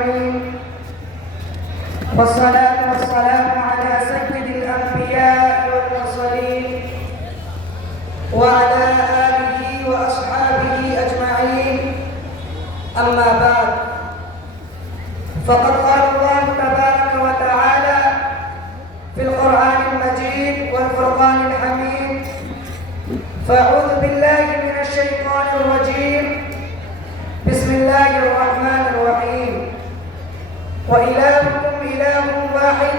العالمين، والصلاة والسلام على سيد الأنبياء والمرسلين وعلى آله وأصحابه أجمعين. أما بعد، فقد قال الله تبارك وتعالى في القرآن المجيد والفرقان الحميد: فأعوذ بالله من الشيطان الرجيم، بسم الله الرحمن الرحيم. وإلهكم إله واحد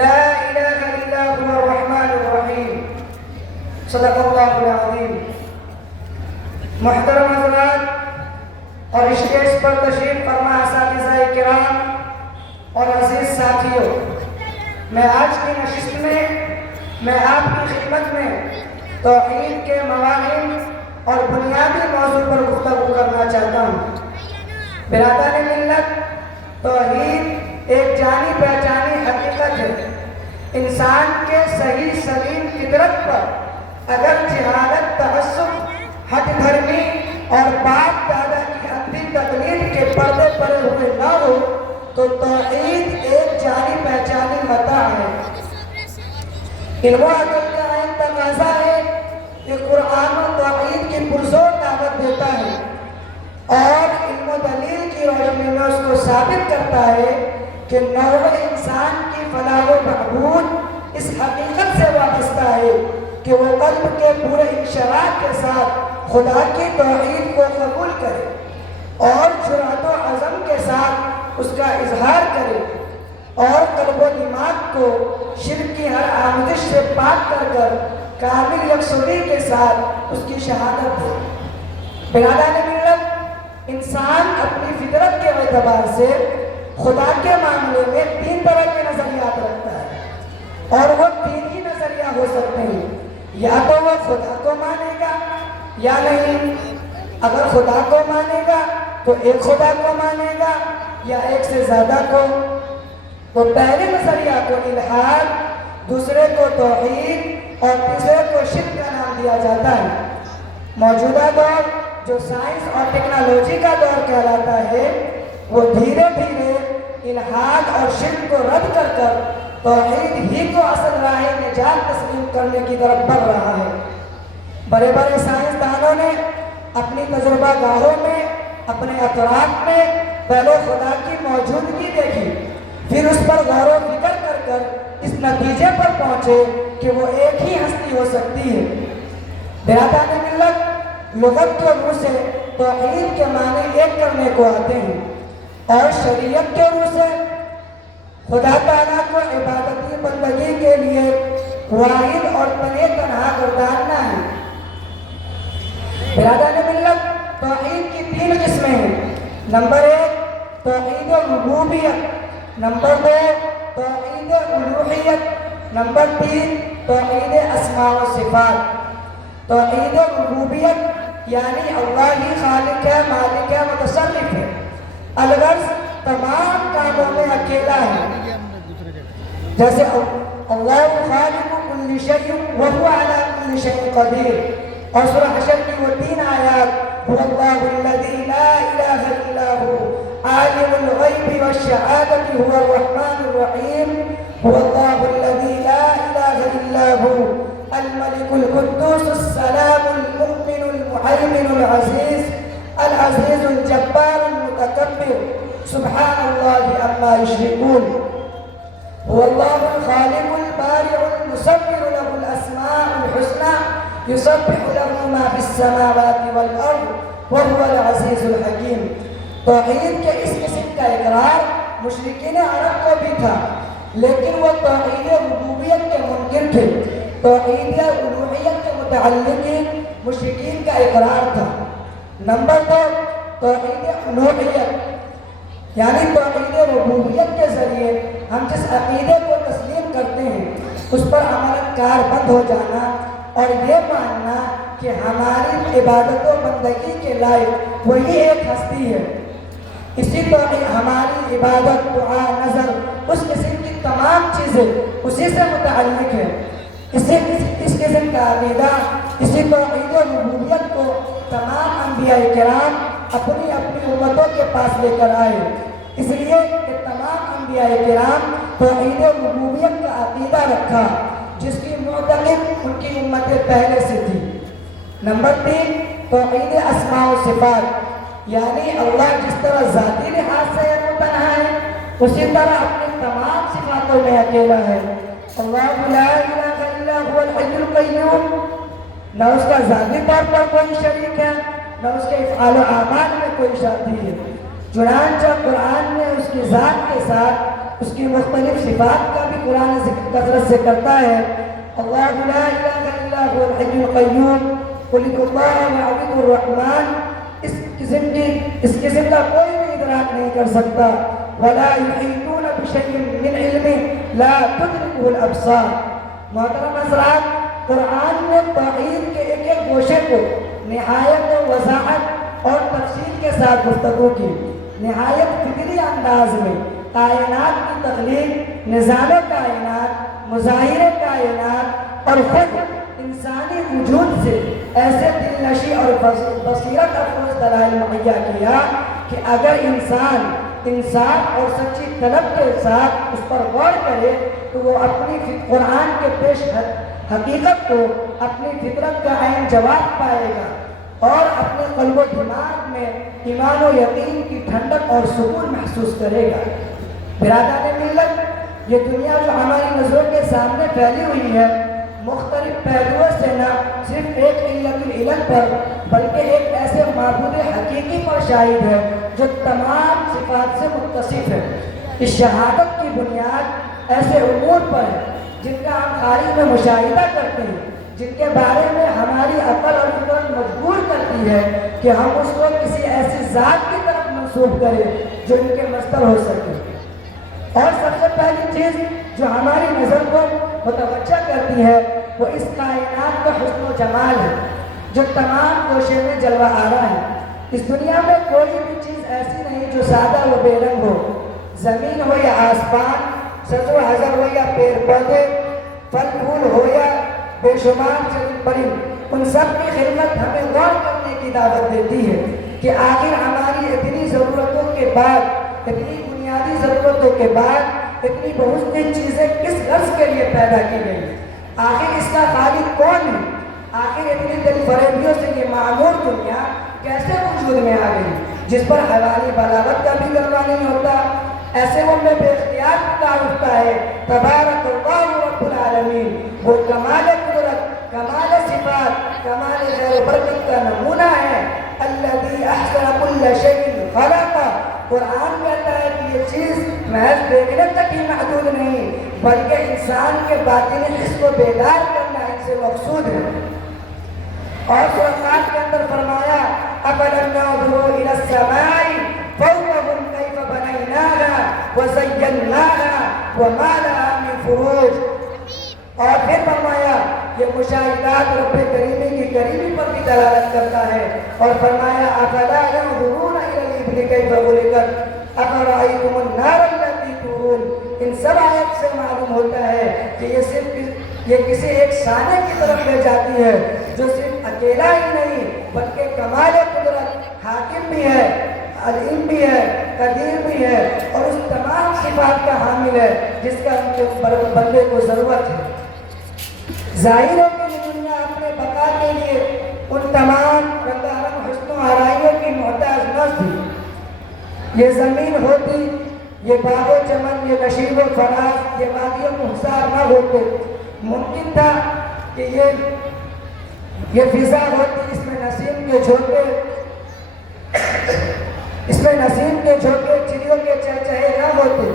لا إله إلا هو الرحمن الرحيم. صدق اللہ العظیم. محترم حضرات اور اسٹیج پر تشریف فرما اساتذہ کرام اور عزیز ساتھیوں، میں آج کی نشست میں آپ کی خدمت میں توحید کے مواہب اور بنیادی موضوع پر گفتگو کرنا چاہتا ہوں. برادران ملت، توحید ایک جانی پہچانی حقیقت ہے. انسان کے صحیح سلیم فطرت پر اگر جہالت، تعصب، حد دھرمی اور باپ دادا کی اندھی تقلید کے پردے پڑے ہوئے نہ ہو تو توحید ایک جانی پہچانی متاع ہے. علم و عقل کا عین تقاضا ہے کہ قرآن و توحید کی پرزور دعوت دیتا ہے اور علم و دلیل کی روشنی میں اس کو ثابت کرتا ہے کہ نوع انسان کی فلاح و بہبود اس حقیقت سے وابستہ ہے کہ وہ قلب کے پورے انشراح کے ساتھ خدا کی توحید کو قبول کرے اور جرأت و عزم کے ساتھ اس کا اظہار کرے اور قلب و دماغ کو شرک کی ہر آمیزش سے پاک کر کامل یکسوئی کے ساتھ اس کی شہادت دے. برادران ملت، انسان اپنی فطرت کے اعتبار سے خدا کے معاملے میں تین طرح کے نظریات رکھتا ہے اور وہ تین ہی نظریہ ہو سکتے ہیں. یا تو وہ خدا کو مانے گا یا نہیں. اگر خدا کو مانے گا تو ایک خدا کو مانے گا یا ایک سے زیادہ کو. تو پہلے نظریہ کو الحاد، دوسرے کو توحید اور تیسرے کو شرک کا نام دیا جاتا ہے. موجودہ دور جو سائنس اور ٹیکنالوجی کا دور کہلاتا ہے وہ دھیرے دھیرے الحاد اور شرک کو رد کر توحید ہی کو اصل راہ نجات تسلیم کرنے کی طرف بڑھ رہا ہے. بڑے بڑے سائنسدانوں نے اپنی تجربہ گاہوں میں اپنے اطراف میں پہلے خدا کی موجودگی دیکھی، پھر اس پر غور و فکر کر اس نتیجے پر پہنچے کہ وہ ایک ہی ہستی ہو سکتی ہے. برادران ملت، لغت کے روح سے توحید کے معنی ایک کرنے کو آتے ہیں اور شریعت کے روح سے خدا تعالیٰ کو عبادتی بندگی کے لیے واحد اور تنہا گرداننا ہے. برادران ملت، توحید کی تین قسمیں ہیں. نمبر ایک توحید ربوبیت، نمبر دو توحید الوہیت، نمبر تین توحید اسماء و صفات. توحید ربوبیت یعنی اللہ ہی خالق ہے، مالک ہے، متصرف ہے. الغرض تمام کاموں میں اکیلا ہے. جیسے اللہ خالق کل شیء وهو على كل شيء قدیر. اور سورہ حشر کی وہ تین آیات: هو الله الذي لا اله الا هو عالم الغیب والشہادة هو الرحمن الرحیم. هو الله الذي لا اله الا هو الملك القدوس السلام المؤمن المهيمن العزيز الجبار المتكبر سبحان الله عما يشركون. هو الله الخالق البارئ المصور له الأسماء الحسنى يسبح له ما في السماوات والأرض وهو العزيز الحكيم. توحید کے اس قسم کا اقرار مشرکین عرب کو بھی تھا، لیکن وہ توحید ربوبیت کے منکر تھے. توحید الوہیت کے متعلقین مشرکین کا اقرار تھا. نمبر دو توحید الوہیت یعنی توحید ربوبیت کے ذریعے ہم جس عقیدے کو تسلیم کرتے ہیں اس پر عمل کار بند ہو جانا اور یہ ماننا کہ ہماری عبادت و بندگی کے لائق وہی ایک ہستی ہے. اسی طرح ہماری عبادت، دعا، نظر، اس قسم کی تمام چیزیں اسی سے متعلق ہیں. اس قسم کا عقیدہ، اسی توحید ربوبیت کو تمام انبیاء کرام اپنی اپنی امتوں کے پاس لے کر آئے اس لیے کہ تمام انبیاء کرام توحید ربوبیت کا عقیدہ رکھا جس کی معتقد ان کی امتیں پہلے سے تھی۔ نمبر 3، توحید اسماء و صفات، یعنی اللہ جس طرح ذاتی لحاظ سے تنہا ہے اسی طرح اپنی تمام صفاتوں میں اکیلا ہے۔ اللہ لا الہ الا هو الحی القیوم، نہ اس کا ذاتی طور پر کوئی شریک ہے نہ اس کے افعال و اعمال میں کوئی شریک ہے۔ چنانچہ قرآن میں اس کی ذات کے ساتھ اس کی مختلف صفات کا بھی قرآن ذکر کثرت سے کرتا ہے۔ اللہ لا الہ الا هو الحی القیوم قل ادعوا اللہ واعبدوا الرحمن، اس قسم کا کوئی بھی ادراک نہیں کر سکتا۔ ولا یحیطون بشیء من علمہ لا تدرکہ الابصار۔ محترم حضرات، قرآن نے توحید کے ایک ایک گوشے کو نہایت وضاحت اور تفصیل کے ساتھ گفتگو کی، نہایت فکری انداز میں کائنات کی تخلیق، نظام کائنات، مظاہر کائنات اور خود انسانی وجود سے ایسے دل نشی اور بصیرت افروز دلائل مہیا کیا کہ اگر انسان انصاف اور سچی طلب کے ساتھ اس پر غور کرے تو وہ اپنی قرآن کے پیش حقیقت کو اپنی فطرت کا عین جواب پائے گا اور اپنے قلب و دماغ میں ایمان و یقین کی ٹھنڈک اور سکون محسوس کرے گا۔ برادران ملت، یہ دنیا جو ہماری نظروں کے سامنے پھیلی ہوئی ہے مختلف پہلوؤں سے نہ صرف ایک علت العلل پر بلکہ ایک ایسے معبود حقیقی پر شاہد ہے جو تمام صفات سے متصف ہے۔ اس شہادت کی بنیاد ایسے امور پر ہے جن کا ہم خارج میں مشاہدہ کرتے ہیں، جن کے بارے میں ہماری عقل اور فطرت مجبور کرتی ہے کہ ہم اس کو کسی ایسی ذات کی طرف منسوب کریں جو ان کے مصدر ہو سکے۔ اور سب سے پہلی چیز جو ہماری نظر کو متوجہ کرتی ہے وہ اس کائنات کا حسن و جمال ہے جو تمام گوشے میں جلوہ آرا ہے۔ اس دنیا میں کوئی بھی چیز ایسی نہیں جو سادہ و بے رنگ ہو، زمین ہو یا آسمان، سبز و ہزر ہو یا پیڑ پودے، پھل پھول ہو یا بے شمار چرند پرند، ان سب کی خدمت ہمیں غور کرنے کی دعوت دیتی ہے کہ آخر ہماری اتنی ضرورتوں کے بعد، اتنی بنیادی ضرورتوں کے بعد اتنی بہت سی چیزیں کس غرض کے لیے پیدا کی گئی، آخر اس کا خالق کون ہے، آخر اتنی دل فریبیوں سے یہ معمور دنیا کیسے وجود میں آ گئی جس پر حوالی بلاغت کا بھی گروا نہیں ہوتا۔ ایسے وہ میں بے اختیار پکار اٹھتا ہے تبارک اللہ رب العالمین، وہ کمال قدرت، کمال صفات، کمال خیر و برکت کا نمونہ ہے۔ الذی احسن کل شیء خلق، قرآن کہتا ہے کہ یہ چیز محض دیکھنے تک ہی محدود نہیں بلکہ انسان کے باطنی حس کو بیدار کرنا ان سے مقصود ہے۔ اور سورۃ کے اندر فرمایا أَفَلَمْ يَنظُرُوا إِلَى السَّمَاءِ فَوْقَهُمْ كَيْفَ بَنَيْنَاهَا وَزَيَّنَّاهَا وَمَا لَهَا مِن فُرُوجٍ۔ اور پھر فرمایا یہ مشاہدات رب کریمی کی کریمی پر بھی دلالت کرتا ہے اور فرمایا أَفَلَا يَنظُرُونَ إِلَى الْإِبِلِ كَيْفَ خُلِقَتْ أَفَرَأَيْتُمُ النَّارَ الَّتِي تُورُونَ۔ ان سب آیت سے معلوم ہوتا ہے کہ یہ صرف کسی ایک شانے کی طرف لے جاتی ہے جو صرف اکیلا ہی نہیں بلکہ کمال قدرت، حاکم بھی ہے، علیم بھی ہے، قدیر بھی ہے اور اس تمام صفات کا حامل ہے جس کا ان کے بندے کو ضرورت ہے۔ ظاہر ہے کہ یہ دنیا اپنے بقا کے لیے ان تمام رنگارنگ حسن و آرائیوں کی محتاج نہ تھی۔ یہ زمین ہوتی، یہ باغ و چمن، یہ نشیب و فراز، یہ وادی و محصار نہ ہوتے، ممکن تھا کہ یہ فضا ہوتی، اس میں نسیم کے جھونکے، چڑیوں کے چہچہے نہ ہوتے،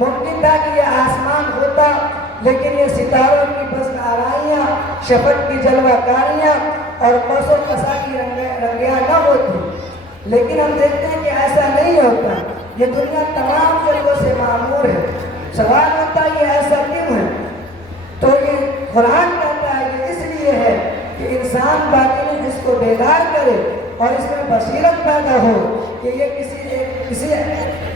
ممکن تھا کہ یہ آسمان ہوتا لیکن یہ ستاروں کی بزم آرائیاں، شفق کی جلوہ کاریاں اور قوس و قزح کی رنگیاں نہ ہوتی، لیکن ہم دیکھتے ہیں کہ ایسا نہیں ہوتا۔ یہ دنیا تمام جلووں سے معمور ہے۔ سوال ہوتا ہے یہ ایسا کیوں ہے؟ تو یہ قرآن کہتا ہے کہ اس لیے ہے کہ انسان باطنی حس کو بیدار کرے اور اس میں بصیرت پیدا ہو کہ یہ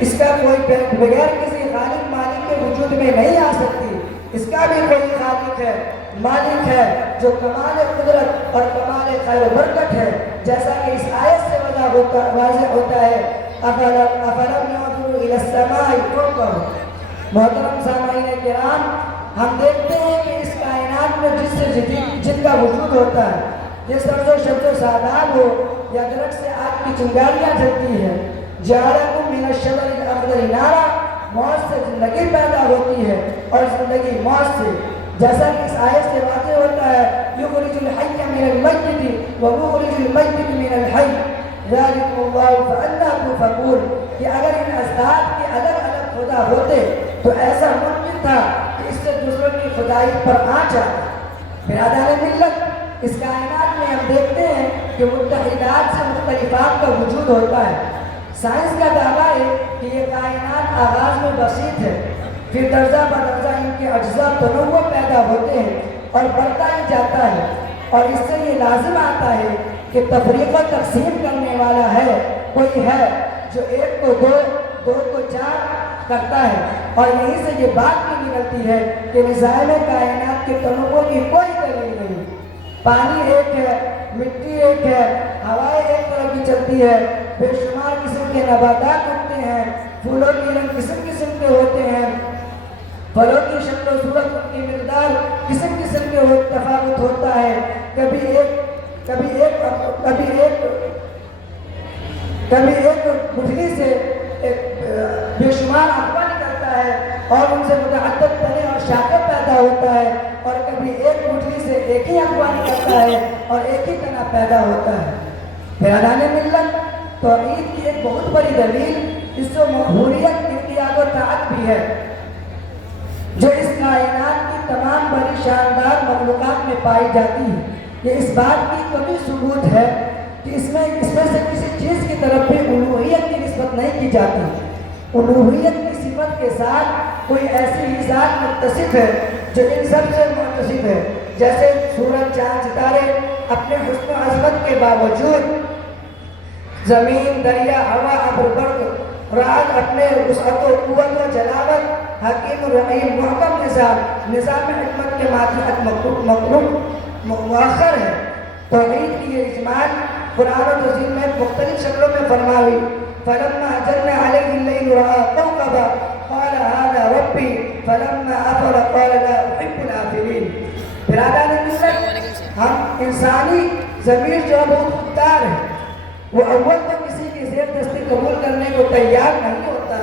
اس کا کوئی بغیر کسی خالق مالک کے وجود میں نہیں آ سکتی۔ اس کا بھی کوئی خالق ہے، مالک ہے جو کمال قدرت اور کمال خیر و برکت ہے، جیسا کہ اس آیت سے واضح ہوتا ہے أَفَلَمْ يَنظُرُوا إلى السماء فوقهم. محترم سامعین کرام، ہم دیکھتے ہیں کہ اس کائنات میں جس سے جن کا وجود ہوتا ہے، جس طرح جو شمس و ساداب ہو یا درخت سے آگ کی چنگاریاں جلتی ہیں، جعلکم من الشجر الاخضر نارا، موت سے زندگی پیدا ہوتی ہے اور زندگی موت سے، جیسا کہ اس آیت سے واضح ہوتا ہے یخرج الحی من المیت ومخرج المیت من الحی ذالکم اللہ فأنا تؤفکون، کہ اگر ان اجداد کے الگ الگ خدا ہوتے تو ایسا ممکن تھا کہ اس سے دوسروں کی خدائی پر آنچ آتا۔ برادران ملت، اس کائنات میں ہم دیکھتے ہیں کہ متحدات سے مختلفات کا وجود ہوتا ہے۔ سائنس کا دعویٰ ہے کہ یہ کائنات آغاز میں بسیط ہے، پھر درجہ بدرجہ ان کے اجزاء تنوع پیدا ہوتے ہیں اور بڑھتا ہی جاتا ہے، اور اس سے یہ لازم آتا ہے کہ تفریق و تقسیم کرنے والا ہے، کوئی ہے جو ایک کو دو، دو کو چار کرتا ہے، اور یہیں سے یہ بات بھی نکلتی ہے کہ نظام کائنات کے تنوع کی کوئی دلیل نہیں۔ پانی ایک ہے، مٹی ایک ہے، ہوائیں ایک طرح کی چلتی ہے، بے شمار قسم کے نباتات اگتے ہیں، پھولوں کی رنگ قسم قسم کے ہوتے ہیں، پھلوں کی شکل و صورت ان کی مقدار قسم قسم کے تفاوت ہوتا ہے، کبھی ایک گٹھلی سے بے شمار اقوا نکلتا ہے اور ان سے متعدد تنے اور شاخیں پیدا ہوتا ہے، اور کبھی ایک گٹھلی سے ایک ہی اقوا نکلتا ہے اور ایک ہی تنا پیدا ہوتا ہے۔ برادران ملت، توحید کی ایک بہت بڑی دلیل اس سے مقبولیت، انقیاد و طاعت بھی ہے، جو اس کائنات کی تمام بڑی شاندار مخلوقات میں پائی جاتی ہے۔ یہ اس بات کی کبھی ثبوت ہے کہ اس میں سے کسی چیز کی طرف بھی الوہیت کی نسبت نہیں کی جاتی۔ الوہیت کی صفت کے ساتھ کوئی ایسی ہی ذات متصف ہے جو ان سب سے متصف ہے، جیسے سورج، چاند، ستارے اپنے حسن و عظمت کے باوجود، زمین، دریا، ہوا، ابر، برق، رعد اپنے وسعت و قوت و جلاوت، حکیم الرحیم، محکم نظام حکمت کے ماتحت مخلوق مؤخر ہے۔ توحید کی یہ اجمال قرآن و تنزیل میں مختلف شکلوں میں فرمائی۔ فلما جن علیہ اللیل رأى کوكبا قال هذا ربی فلما افل قال لا احب الآفلین۔ برادران ملت، ہم انسانی ضمیر جو بہت خوددار ہے، وہ اول تو کسی کی زیر دستی قبول کرنے کو تیار نہیں ہوتا،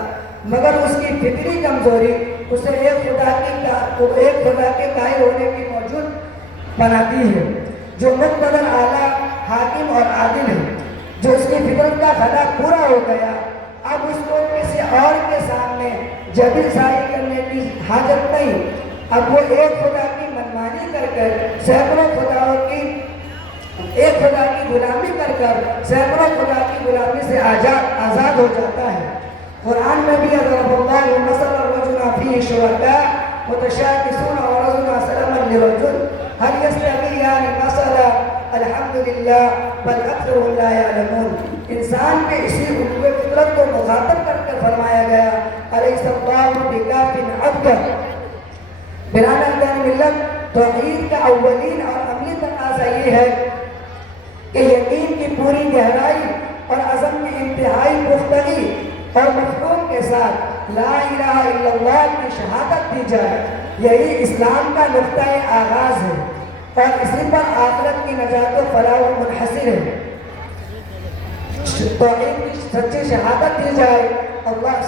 مگر اس کی فطری کمزوری اسے ایک خدا کے قائل ہونے کی موجود بناتی ہے، جو مقتدر، اعلیٰ، حاکم اور عادل ہے۔ جو اس کی فطرت کا خلا پورا ہو گیا، اب اس کو کسی اور کے سامنے جبر ظاہر کرنے کی حاجت نہیں، اب وہ ایک خدا کی منمانی کر سینکڑوں خداؤں کی ایک خدا کی غلامی کر سینکڑوں خدا کی غلامی سے آزاد ہو جاتا ہے۔ قرآن میں بھی اضرب اللہ مثلا رجلا فیہ شرکاء متشاکسون ورجلا سلما لرجل هل یستویان مثلا الحمدللہ بل اکثرهم لا یعلمون۔ انسان کے اسی علو فطرت کو مخاطب کر کے فرمایا گیا الیس اللہ بکاف عبدہ۔ برادران ملت، توحید کا اولین اور عملی تقاضا یہ ہے کہ یقین کی پوری گہرائی اور عزم کی انتہائی پختگی اور مفہوم کے ساتھ لا الہ الا اللہ کی شہادت دی جائے۔ یہی اسلام کا نقطۂ آغاز ہے اور اسی پر آخرت کی نجات و فلاح منحصر ہے۔ توحید کی سچی شہادت دی جائے،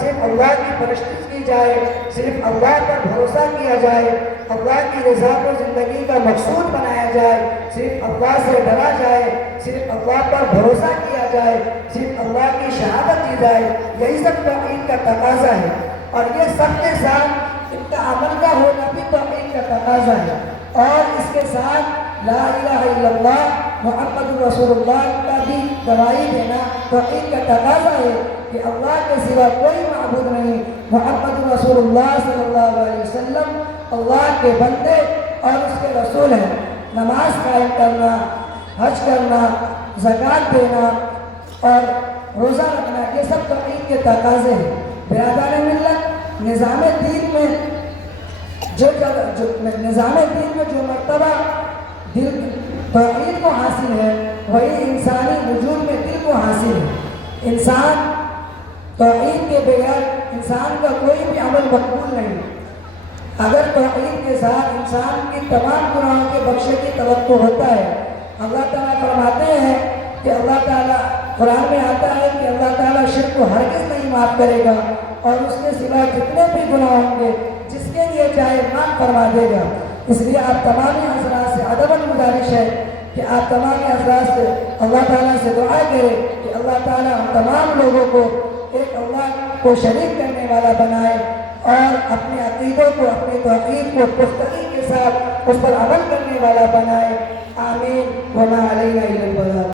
صرف اللہ کی پرستش کی جائے، صرف اللہ پر بھروسہ کیا جائے، اللہ کی رضا کو زندگی کا مقصود بنایا جائے، صرف اللہ سے ڈرا جائے، صرف اللہ پر بھروسہ کیا جائے، صرف اللہ کی شہادت دی جائے، یہی سب توحید کا تقاضا ہے۔ اور یہ سب کے ساتھ ان کا عمل کا ہونا بھی توحید کا تقاضا ہے، اور اس کے ساتھ لا الہ الا اللہ محمد رسول اللہ کا بھی گواہی دینا توحید کا تقاضا ہے کہ اللہ کے سوا کوئی معبود نہیں، محمد رسول اللہ صلی اللہ علیہ وسلم اللہ کے بندے اور اس کے رسول ہیں۔ نماز قائم کرنا، حج کرنا، زکوٰۃ دینا اور روزہ رکھنا، یہ سب توحید کے تقاضے ہیں۔ برادران ملت، نظام دین میں جو مرتبہ دل توحید کو حاصل ہے، وہی انسانی وجود میں دل کو حاصل ہے۔ انسان توحید کے بغیر انسان کا کوئی بھی عمل مقبول نہیں۔ اگر توحید کے ساتھ انسان کی تمام گناہوں کے بخشے کی توقع ہوتا ہے، اللہ تعالیٰ فرماتے ہیں کہ اللہ تعالیٰ قرآن میں آتا ہے کہ اللہ تعالیٰ شرک کو ہرگز نہیں معاف کرے گا، اور اس کے سوا جتنے بھی گناہ ہوں گے جس کے لیے چاہے معاف فرما دے گا۔ اس لیے آپ تمام حضرات سے ادب گزارش ہے کہ آپ تمام حضرات سے اللہ تعالیٰ سے دعا کریں کہ اللہ تعالیٰ ہم تمام لوگوں کو ایک اللہ کو شریک کرنے والا بنائے، اور اپنے عقیدوں کو، اپنے توحید کو پختگی کے ساتھ اس پر عمل کرنے والا بنائے۔ آمین۔ وما علینا الا البلاغ۔